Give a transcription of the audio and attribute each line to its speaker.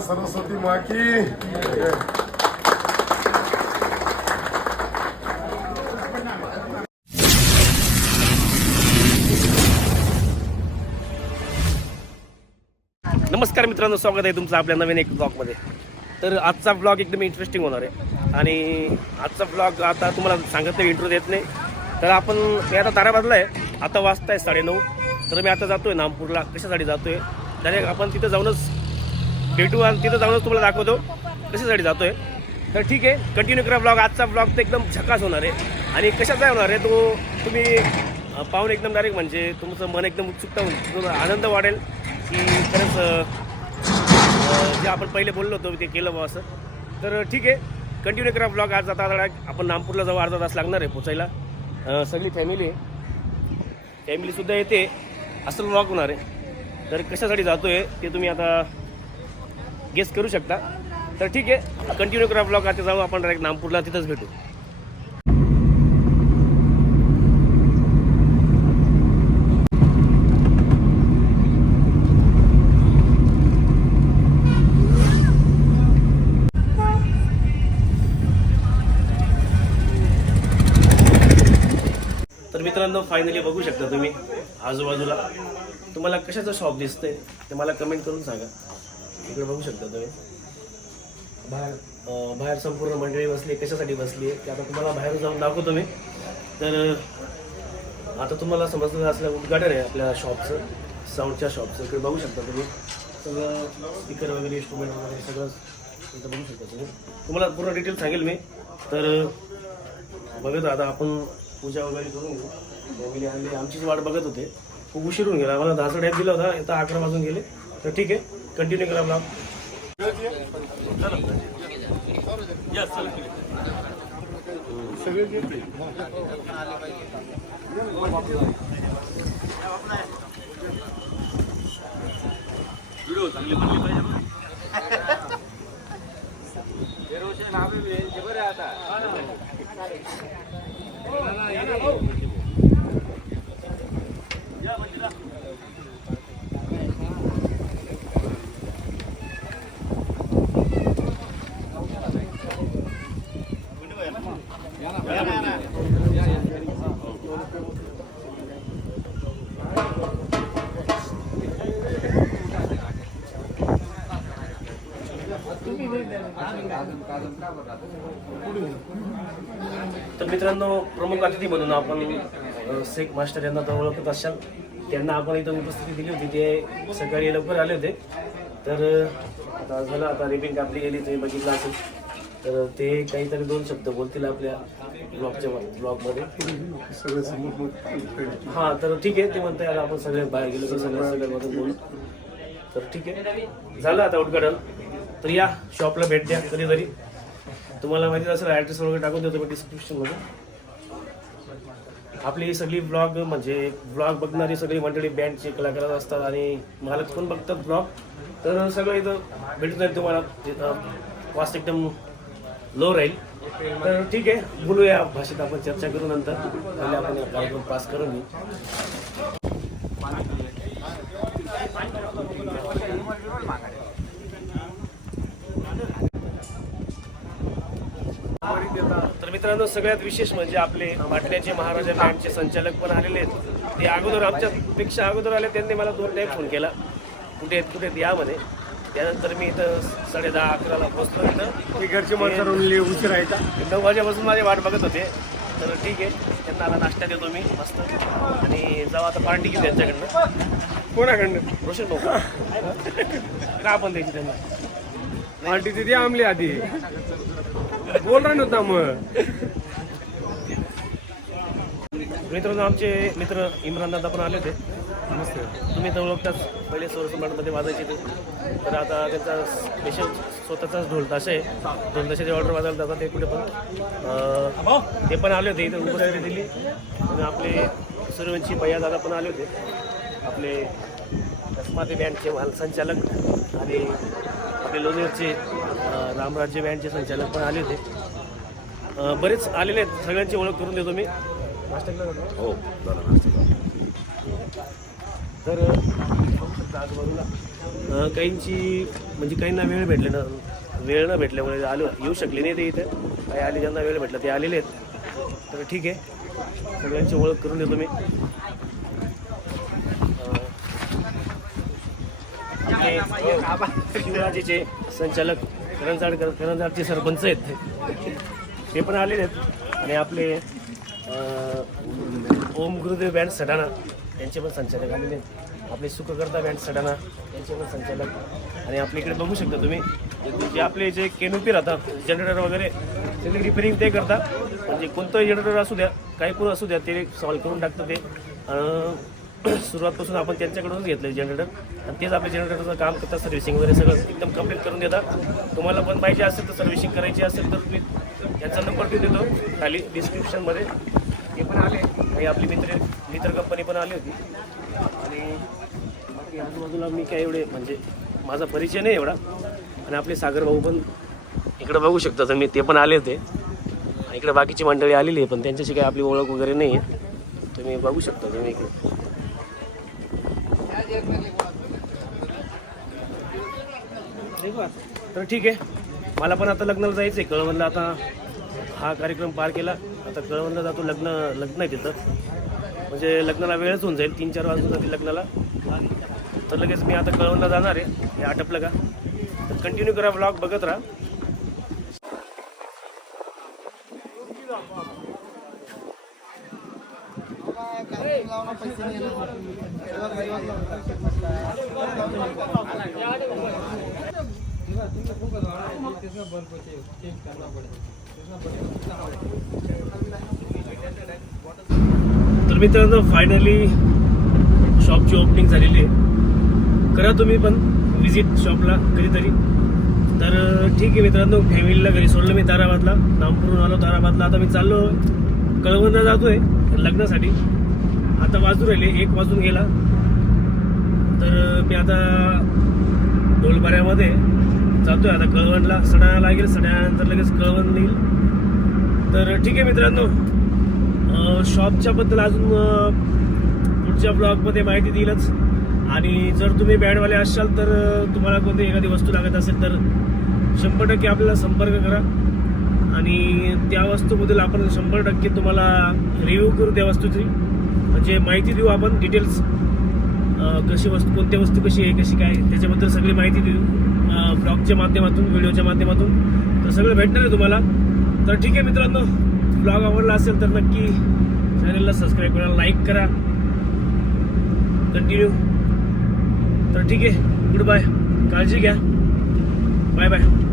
Speaker 1: सरस्वती माकी
Speaker 2: नमस्कार मित्रांनो स्वागत आहे तुमचं आपल्या नवीन एक ब्लॉगमध्ये तर आजचा ब्लॉग एकदम इंटरेस्टिंग होणार आहे. आणि आजचा ब्लॉग आता तुम्हाला सांगत नाही इंटरव्ह्यू देत नाही. तर आपण मी आता ताराबादला आहे आता वाजता आहे साडेनऊ. तर मी आता जातो आहे नामपूरला. कशासाठी जातो आहे डायरेक्ट आपण तिथं जाऊनच भेटू आणि तिथं जाऊनच तुम्हाला दाखवतो. कशासाठी जातो आहे तर ठीक आहे कंटिन्यू करा ब्लॉग आजचा ब्लॉग तर एकदम झकास होणार आहे. आणि कशाचा होणार आहे? तो तुम्ही पाहून एकदम डायरेक्ट म्हणजे तुमचं मन एकदम उत्सुकता होईल तुम्हाला आनंद वाढेल की खरंच जे आपण पहिले बोललो होतो ते केलं बा असं. तर ठीक आहे. कंटिन्यू करा ब्लॉग आज आता आता आपण नामपूरला जाऊ अर्धा तास लागणार आहे पोचायला. सगळी फॅमिली आहे. फॅमिलीसुद्धा येते. असं ब्लॉग होणार आहे. तर कशासाठी जातो आहे ते तुम्ही आता गेस करू शकता. तर ठीक आहे. कंटिन्यू करा ब्लॉग आता जाऊ आपण डायरेक्ट नामपूरला तिथंच भेटू तर मित्रांनो फायनली बघू शकता तुम्ही आजूबाजूला. तुम्हाला कशाचं शॉप दिसतंय ते मला कमेंट करून सांगा. इकडे बघू शकता तुम्ही. बाहेर बाहेर संपूर्ण मंडळी बसली कशासाठी बसली आहे ते आता तुम्हाला बाहेर जाऊन दाखवतो मी. तर आता तुम्हाला समजलं असलं उद्घाटन आहे आपल्या शॉपचं साऊंडच्या शॉपचं इकडे बघू शकता तुम्ही. सगळं स्पीकर वगैरे इंस्ट्रुमेंट वगैरे सगळं इथं बघू शकता तुम्ही. तुम्हाला पूर्ण डिटेल सांगेल मी. तर बघत आता आपण पूजा वगैरे करून घेऊ. फॅमिली आणली आमचीच वाट बघत होते. खूप उशीर होऊन गेला. आम्हाला दहाचा टाईप दिला होता. आता अकरा वाजून गेले. तर ठीक आहे. कंटिन्यू करा ब्लॉग. तर मित्रांनो प्रमुख अतिथी म्हणून आपण शेख मास्टर यांना तर ओळखत असाल. त्यांना आपण इथं उपस्थिती दिली होती. ते सकाळी लवकर आले होते. तर आता झालं आता रिबिंग कापली गेली तुम्ही बघितलं असेल. तर ते काहीतरी दोन शब्द बोलतील आपल्या ब्लॉगच्या ब्लॉगमध्ये.
Speaker 1: सगळे
Speaker 2: हां तर ठीक आहे. ते म्हणता आपण सगळे बाहेर गेलो तर सगळ्या सगळ्यांमध्ये बोलू. तर ठीक आहे. झालं आता उद्घाटन. तर या शॉपला भेट द्या कधीतरी. तुम्हाला माहिती असेल ॲड्रेस वगैरे टाकून देतो मी डिस्क्रिप्शनमध्ये आपली सगळी ब्लॉग म्हणजे ब्लॉग बघणारी सगळी मंडळी बँडचे कलाकार असतात आणि मालक पण बघतात ब्लॉग तर सगळं इथं भेटून जाईल तुम्हाला. वास्ट एकदम लो राहील. तर ठीक आहे बोलूया भाषेत आपण चर्चा करू नंतर. पहिले आपण कार्यक्रम पास करून घेऊ. मित्रांनो सगळ्यात विशेष म्हणजे आपले पाटण्याचे महाराजा बँडचे संचालक पण आलेले आहेत ते अगोदर आमच्यापेक्षा अगोदर आले त्यांनी मला दोन टाईम फोन केला. कुठे आहेत कुठे आहेत या म्हणे. त्यानंतर मी इथं साडे दहा अकराला पोचलो इथं.
Speaker 1: ते घरचे माणसं उशीर आहे का
Speaker 2: नऊ वाजेपासून माझी वाट बघत होते. तर ठीक आहे त्यांना आता नाश्ता देतो मी मस्त. आणि जाऊ आता पार्टी घेऊ त्यांच्याकडनं.
Speaker 1: कोणाकडनं?
Speaker 2: रोशन भाऊ. का आपण द्यायची त्यांना?
Speaker 1: पार्टी तिथे आमली आधी. बोल नव्हता मग
Speaker 2: मित्रांनो आमचे मित्र इम्रान दादा पण आले होते.
Speaker 1: मस्त
Speaker 2: तुम्ही तर ओळखताच पहिले सोरसंभाटमध्ये वाजायचे ते. तर आता त्यांचा स्पेशल स्वतःचाच ढोल ताशा आहे. ढोल ताशाची ऑर्डर वाजायला जातात ते कुठे पण. ते पण आले होते इथं उपस्थिती दिली. आणि आपले सूर्यवंशी भैया दादा पण आले होते. आपले रस्माते बँडचे संचालक आणि आपले लोणेरचे रामराज्य बँडचे संचालक पण आले होते. बरेच आलेले आहेत. सगळ्यांची ओळख करून देतो मी.
Speaker 3: हो
Speaker 2: तर आजूबाजूला काहींची म्हणजे काहींना वेळ भेटले ना वेळ न भेटल्यामुळे आलो येऊ शकले नाही ते इथं. काही आले ज्यांना वेळ भेटला ते आलेले आहेत. तर ठीक आहे. सगळ्यांची ओळख करून देतो मी. शिवराजेचे संचालक करंजाडकर करंजाडचे सरपंच आहेत ते. पण आलेले आहेत. आणि आपले ओम गुरुदेव बँड सडाणा यांचे पण संचालक आलेले आहेत. आपले सुखकर्ता बँड सडाणा यांचे पण संचालक. आणि आपल्या इकडे बघू शकता तुम्ही जे आपले जे केनोपी राहतात जनरेटर वगैरे त्याची रिपेरिंग ते करतात. म्हणजे कोणतंही जनरेटर असू द्या काही पण असू द्या ते सॉल्व करून टाकतं ते. सुरुवातपासून आपण त्यांच्याकडूनच घेतलं जनरेटर आणि तेच आपल्या जनरेटरचं काम करतात सर्व्हिसिंग वगैरे सगळं. एकदम कंप्लीट करून देतात. तुम्हाला पण पाहिजे असेल तर सर्व्हिसिंग करायची असेल तर तुम्ही त्यांचा नंबर पण देतो. खाली डिस्क्रिप्शनमध्ये ते पण आले. आणि आपली मित्र मित्र कंपनी पण आली होती. आणि बाकी आजूबाजूला मी काय एवढे म्हणजे माझा परिचय नाही एवढा. आणि आपले सागर भाऊ पण इकडे बघू शकता तुम्ही. ते पण आले होते. इकडे बाकीची मंडळी आलेली आहे पण त्यांच्याशी काही आपली ओळख वगैरे नाही आहे तुम्ही बघू शकता तुम्ही इकडे. तर ठीक आहे. मला पण आता लग्नाला जायचं आहे कळवणला आता हा कार्यक्रम पार केला. आता कळवणला जातो. लग्न लग्न आहे तिथं. म्हणजे लग्नाला वेळच होऊन जाईल. तीन चार वाजून जातील लग्नाला. तर लगेच मी आता कळवणला जाणार आहे. हे आटपलं का? तर कंटिन्यू करा ब्लॉग बघत राहा. तर मित्रांनो फायनली शॉपची ओपनिंग झालेली आहे. करा तुम्ही पण विजिट शॉपला कधीतरी. तर ठीक आहे मित्रांनो फॅमिलीला घरी सोडलं मी ताराबादला. नामपूरून आलो ताराबादला. आता मी चाललो कळवणला जातोय लग्नासाठी. आता वाजू राहिले एक वाजून गेला. तर मी आता ढोलबाऱ्यामध्ये जातोय. आता कळवणला सणा लागेल सड्यानंतर लगेच कळवण येईल तर ठीक आहे मित्रांनो. शॉपच्या बद्दल अजून पुढच्या ब्लॉगमध्ये माहिती देईलच आणि जर तुम्ही बँडवाले असाल तर तुम्हाला कोणती एखादी वस्तू लागत असेल तर शंभर टक्के आपल्याला संपर्क करा. आणि त्या वस्तूबद्दल आपण शंभर टक्के तुम्हाला रिव्ह्यू करू त्या वस्तूची. म्हणजे माहिती देऊ आपण डिटेल्स कशी वस्तू कोणत्या वस्तू कशी आहे कशी काय त्याच्याबद्दल सगळी माहिती देऊ. ब्लॉगच्या माध्यमातून व्हिडिओच्या माध्यमातून. तर सगळं भेटणार आहे तुम्हाला. तर ठीक आहे मित्रांनो ब्लॉग आवडला असेल तर नक्की चॅनलला सबस्क्राईब करा लाईक करा. कंटिन्यू तर ठीक आहे गुड बाय काळजी घ्या. Bye bye